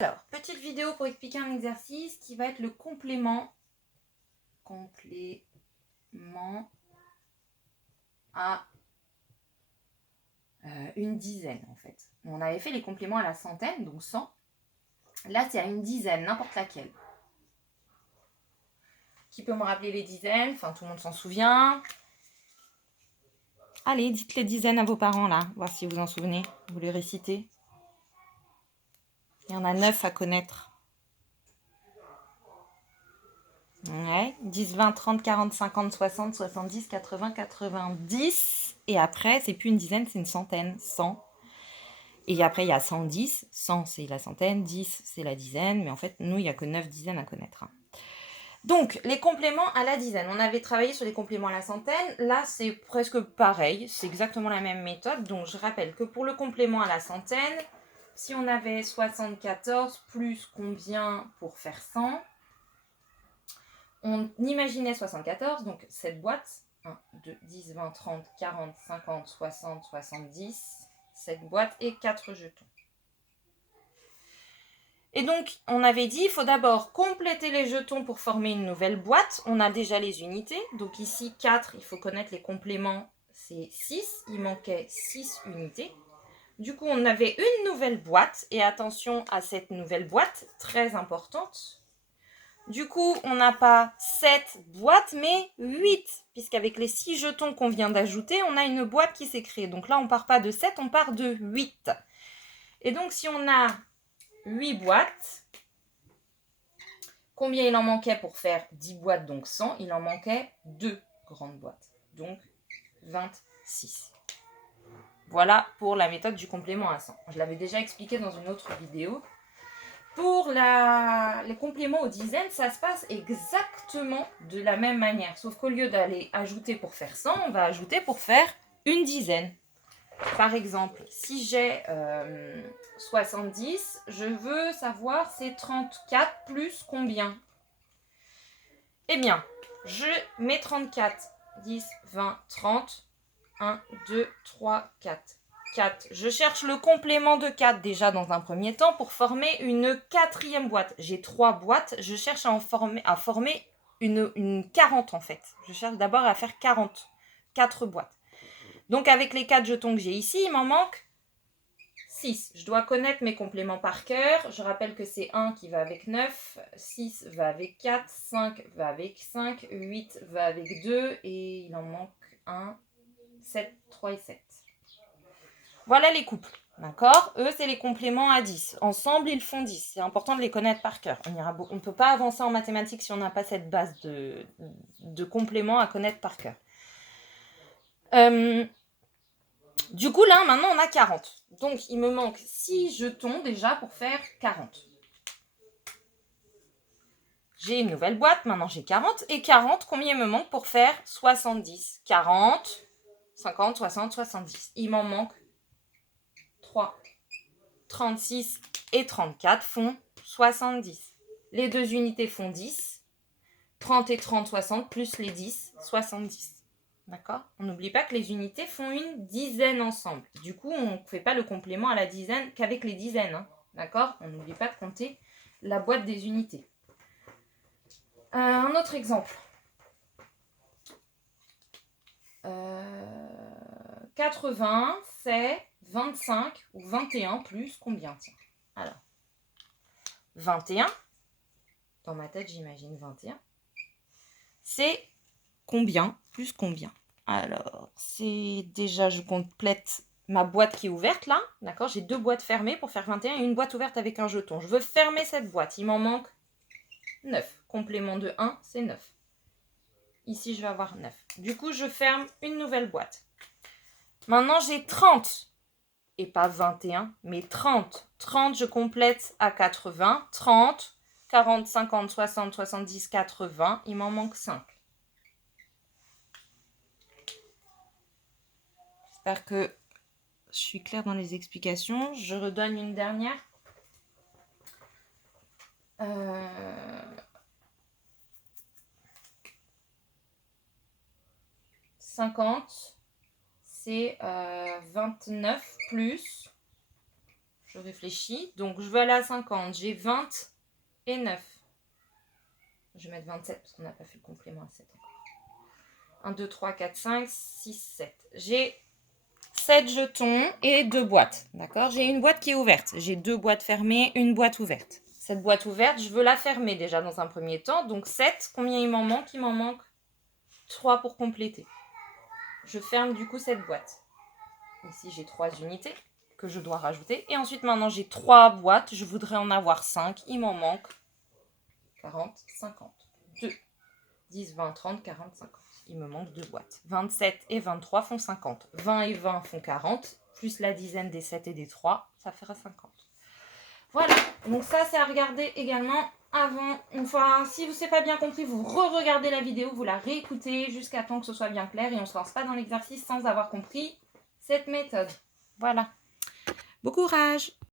Alors, petite vidéo pour expliquer un exercice qui va être le complément à une dizaine en fait. On avait fait les compléments à la centaine, donc 100. Là, c'est à une dizaine, n'importe laquelle. Qui peut me rappeler les dizaines? Enfin, tout le monde s'en souvient. Allez, dites les dizaines à vos parents là, voir si vous en souvenez. Vous les récitez. Il y en a 9 à connaître. Ouais, 10, 20, 30, 40, 50, 60, 70, 80, 90. Et après, c'est plus une dizaine, c'est une centaine, 100. Et après, il y a 110. 100, c'est la centaine. 10, c'est la dizaine. Mais en fait, nous, il n'y a que 9 dizaines à connaître. Donc, les compléments à la dizaine. On avait travaillé sur les compléments à la centaine. Là, c'est presque pareil. C'est exactement la même méthode. Donc, je rappelle que pour le complément à la centaine, si on avait 74 plus combien pour faire 100, on imaginait 74, donc cette boîte, 1, 2, 10, 20, 30, 40, 50, 60, 70, cette boîte et 4 jetons. Et donc, on avait dit, il faut d'abord compléter les jetons pour former une nouvelle boîte. On a déjà les unités. Donc ici, 4, il faut connaître les compléments, c'est 6. Il manquait 6 unités. Du coup, on avait une nouvelle boîte. Et attention à cette nouvelle boîte, très importante. Du coup, on n'a pas 7 boîtes, mais 8. Puisqu'avec les 6 jetons qu'on vient d'ajouter, on a une boîte qui s'est créée. Donc là, on ne part pas de 7, on part de 8. Et donc, si on a 8 boîtes, combien il en manquait pour faire 10 boîtes, donc 100? Il en manquait 2 grandes boîtes, donc 26. Voilà pour la méthode du complément à 100. Je l'avais déjà expliqué dans une autre vidéo. Pour les compléments aux dizaines, ça se passe exactement de la même manière. Sauf qu'au lieu d'aller ajouter pour faire 100, on va ajouter pour faire une dizaine. Par exemple, si j'ai 70, je veux savoir c'est 34 plus combien? Eh bien, je mets 34. 10, 20, 30. 1, 2, 3, 4. 4. Je cherche le complément de 4 déjà dans un premier temps pour former une quatrième boîte. J'ai 3 boîtes, je cherche à former une 40 en fait. Je cherche d'abord à faire 40. 4 boîtes. Donc avec les 4 jetons que j'ai ici, il m'en manque 6. Je dois connaître mes compléments par cœur. Je rappelle que c'est 1 qui va avec 9, 6 va avec 4, 5 va avec 5, 8 va avec 2 et il en manque 1, 7, 3 et 7. Voilà les couples, d'accord? Eux, c'est les compléments à 10. Ensemble, ils font 10. C'est important de les connaître par cœur. On ne peut pas avancer en mathématiques si on n'a pas cette base de compléments à connaître par cœur. Du coup, là, maintenant, on a 40. Donc, il me manque 6 jetons déjà pour faire 40. J'ai une nouvelle boîte, maintenant j'ai 40. Et 40, combien il me manque pour faire 70? 40, 50, 60, 70. Il m'en manque 3. 36 et 34 font 70. Les deux unités font 10. 30 et 30, 60, plus les 10, 70. D'accord? On n'oublie pas que les unités font une dizaine ensemble. Du coup, on ne fait pas le complément à la dizaine qu'avec les dizaines. Hein. D'accord? On n'oublie pas de compter la boîte des unités. Un autre exemple. 80, c'est 25 ou 21 plus combien? Tiens. Alors, 21. Dans ma tête, j'imagine 21. C'est combien plus combien? Alors, c'est déjà, je complète ma boîte qui est ouverte là. D'accord? J'ai 2 boîtes fermées pour faire 21 et une boîte ouverte avec un jeton. Je veux fermer cette boîte. Il m'en manque 9. Complément de 1, c'est 9. Ici, je vais avoir 9. Du coup, je ferme une nouvelle boîte. Maintenant, j'ai 30. Et pas 21, mais 30. 30, je complète à 80. 30, 40, 50, 60, 70, 80. Il m'en manque 5. J'espère que je suis claire dans les explications. Je redonne une dernière. 50, c'est 29 plus, je Je réfléchis. Donc, je veux aller à 50. J'ai 20 et 9. Je vais mettre 27 parce qu'on n'a pas fait le complément à 7 encore. 1, 2, 3, 4, 5, 6, 7. J'ai 7 jetons et 2 boîtes. D'accord? J'ai une boîte qui est ouverte. J'ai 2 boîtes fermées, une boîte ouverte. Cette boîte ouverte, je veux la fermer déjà dans un premier temps. Donc 7, combien il m'en manque? Il m'en manque 3 pour compléter. Je ferme du coup cette boîte. Ici, j'ai 3 unités que je dois rajouter. Et ensuite, maintenant, j'ai 3 boîtes. Je voudrais en avoir 5. Il m'en manque 40, 50. 2, 10, 20, 30, 40, 50. Il me manque 2 boîtes. 27 et 23 font 50. 20 et 20 font 40. Plus la dizaine des 7 et des 3, ça fera 50. Voilà. Donc ça, c'est à regarder également avant. Une fois, si vous n'avez pas bien compris, vous re-regardez la vidéo, vous la réécoutez jusqu'à temps que ce soit bien clair. Et on ne se lance pas dans l'exercice sans avoir compris cette méthode. Voilà. Bon courage!